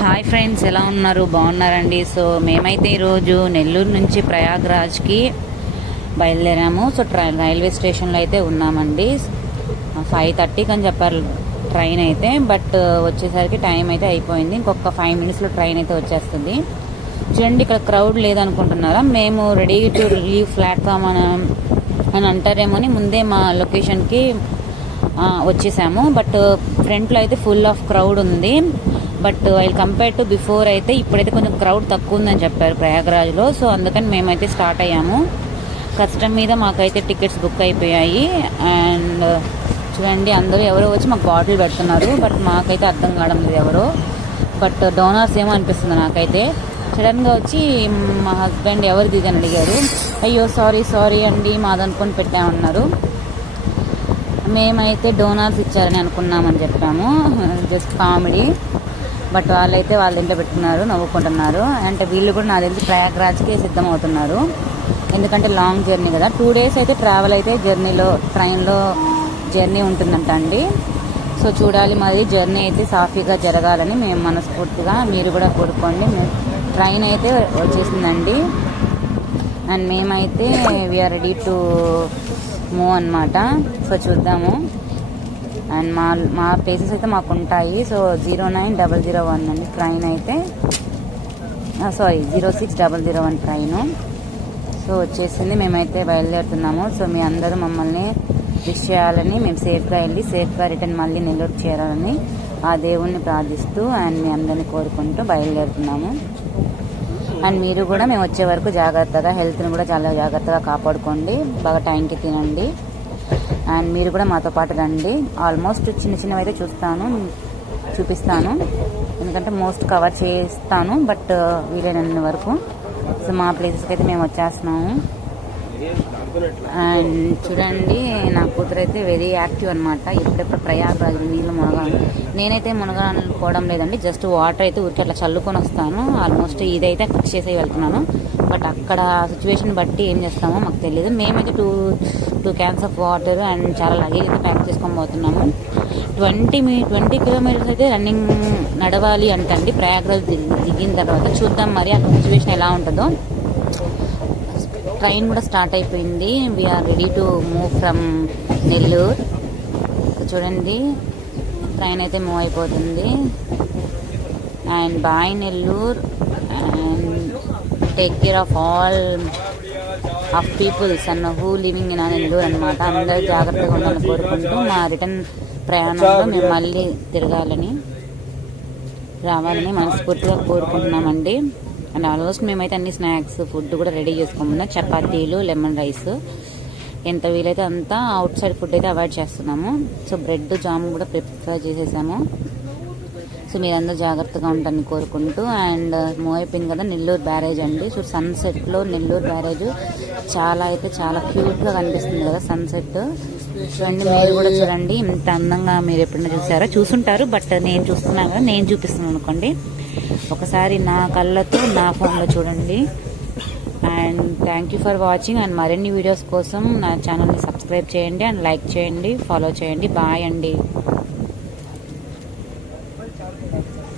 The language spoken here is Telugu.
హాయ్ ఫ్రెండ్స్ ఎలా ఉన్నారు? బాగున్నారండి. సో మేమైతే ఈరోజు నెల్లూరు నుంచి ప్రయాగ్రాజ్కి బయలుదేరాము. సో ట్రై రైల్వే స్టేషన్లో అయితే ఉన్నామండి. ఫైవ్ థర్టీకి అని చెప్పారు ట్రైన్ అయితే. బట్ వచ్చేసరికి టైం అయితే అయిపోయింది. ఇంకొక ఫైవ్ మినిట్స్లో ట్రైన్ అయితే వచ్చేస్తుంది. చూడండి ఇక్కడ క్రౌడ్ లేదనుకుంటున్నారా? మేము రెడీ టు లీవ్ ప్లాట్ఫామ్ అని అని అంటారేమో అని ముందే మా లొకేషన్కి వచ్చేసాము. బట్ ఫ్రంట్లో అయితే ఫుల్ ఆఫ్ క్రౌడ్ ఉంది. But I compare to before అయితే ఇప్పుడైతే కొంచెం క్రౌడ్ తక్కువ ఉందని చెప్పారు ప్రయాగరాజ్లో. సో అందుకని మేమైతే స్టార్ట్ అయ్యాము. కష్టం మీద మాకైతే టికెట్స్ బుక్ అయిపోయాయి. అండ్ చూడండి అందరూ ఎవరో వచ్చి మాకు బాటిల్ పెడుతున్నారు. బట్ మాకైతే అర్థం కావడం లేదు ఎవరో. బట్ డోనర్స్ ఏమో అనిపిస్తుంది నాకైతే. సడన్గా వచ్చి మా హస్బెండ్ ఎవరు దిగని అడిగారు. అయ్యో సారీ సారీ అండి మాదనుకొని పెట్టామన్నారు. మేమైతే డోనర్స్ ఇచ్చారని అనుకున్నామని చెప్పాము. జస్ట్ కామెడీ బట్ వాళ్ళైతే వాళ్ళ ఇంట్లో పెట్టుకున్నారు నవ్వుకుంటున్నారు. అంటే వీళ్ళు కూడా నాకు తెలిసి ప్రయాగ్రాజ్కి సిద్ధం అవుతున్నారు ఎందుకంటే లాంగ్ జర్నీ కదా. టూ డేస్ అయితే ట్రావెల్ అయితే జర్నీలో ట్రైన్లో జర్నీ ఉంటుందంట అండి. సో చూడాలి మరి. జర్నీ అయితే సాఫీగా జరగాలని మేము మనస్ఫూర్తిగా మీరు కూడా కోరుకోండి. ట్రైన్ అయితే వచ్చేసిందండి. అండ్ మేమైతే we are ready to move అనమాట సో చూద్దాము. అండ్ మా మా ప్లేసెస్ అయితే మాకు ఉంటాయి so zero nine double zero one అండి. ట్రైన్ అయితే sorry zero six double zero one train so వచ్చేసింది. మేమైతే బయలుదేరుతున్నాము. సో మీ అందరూ మమ్మల్ని విష్ చేయాలని మేము సేఫ్గా వెళ్ళి సేఫ్గా రిటర్న్ మళ్ళీ నెల్లూరు చేరాలని ఆ దేవుణ్ణి ప్రార్థిస్తూ అండ్ మీ అందరిని కోరుకుంటూ బయలుదేరుతున్నాము. అండ్ మీరు కూడా మేము వచ్చే వరకు జాగ్రత్తగా హెల్త్ని కూడా చాలా జాగ్రత్తగా కాపాడుకోండి. బాగా టైంకి తినండి. అండ్ మీరు కూడా మాతో పాటు రండి. ఆల్మోస్ట్ చిన్న చిన్నవి అయితే చూస్తాను చూపిస్తాను. ఎందుకంటే మోస్ట్ కవర్ చేస్తాను బట్ uh, వీలైనంత వరకు. సో మా ప్లేసెస్కి అయితే మేము వచ్చేస్తున్నాము. చూడండి నా కూతురు అయితే వెరీ యాక్టివ్ అనమాట ఎప్పుడెప్పుడు ప్రయాగరాజ్ నీళ్ళు మునగాలి నేనైతే మునగాలనుకోవడం లేదండి జస్ట్ వాటర్ అయితే ఊరికి అట్లా చల్లుకొని వస్తాను. ఆల్మోస్ట్ ఇదైతే కుక్ చేసి వెళ్తున్నాను. బట్ అక్కడ సిచ్యువేషన్ బట్టి ఏం చేస్తామో మాకు తెలియదు మేమైతే two two cans of water and చాలా లగేజ్ అయితే ప్యాక్ చేసుకొని పోతున్నాము. ట్వంటీ మీ ట్వంటీ కిలోమీటర్స్ అయితే రన్నింగ్ నడవాలి అంటండి ప్రయాగరాజ్ దిగి- దిగిన తర్వాత చూద్దాం మరి అక్కడ సిచ్యువేషన్ ఎలా ఉంటుందో. ట్రైన్ కూడా స్టార్ట్ అయిపోయింది. We are ready to move from Nellore చూడండి ట్రైన్ అయితే మూవ్ అయిపోతుంది. And bye Nellore and take care of all of peoples అన్న హూ లివింగ్ ఇన్ నెల్లూరు అనమాట అందరూ జాగ్రత్తగా ఉండాలని కోరుకుంటూ మా రిటర్న్ ప్రయాణంలో మేము మళ్ళీ తిరగాలని రావాలని మనస్ఫూర్తిగా కోరుకుంటున్నామండి. అండ్ ఆల్మోస్ట్ మేమైతే అన్ని స్నాక్స్ ఫుడ్ కూడా రెడీ చేసుకోమన్నా. చపాతీలు లెమన్ రైస్. ఎంత వీలైతే అంతా అవుట్ సైడ్ ఫుడ్ అయితే అవాయిడ్ చేస్తున్నాము. సో బ్రెడ్ జామ్ కూడా ప్రిపేర్ చేసేసాము. సో మీరందరూ జాగ్రత్తగా ఉంటారని కోరుకుంటూ. అండ్ మూవ్ అయిపోయింది కదా నెల్లూరు బ్యారేజ్ అండి. సో సన్సెట్లో నెల్లూరు బ్యారేజ్ చాలా అయితే చాలా క్యూట్గా కనిపిస్తుంది కదా సన్సెట్. చూడండి మీరు కూడా చూడండి. ఇంత అందంగా మీరు ఎప్పుడైనా చూసారా? చూసుంటారు బట్ నేను చూస్తున్నాను కదా నేను చూపిస్తున్నాను అనుకోండి. ఒకసారి నా కళ్ళతో నా ఫోన్లో చూడండి. And thank you for watching and మరిన్ని వీడియోస్ కోసం నా ఛానల్ని సబ్స్క్రైబ్ చేయండి అండ్ లైక్ చేయండి ఫాలో చేయండి. బాయ్ అండి.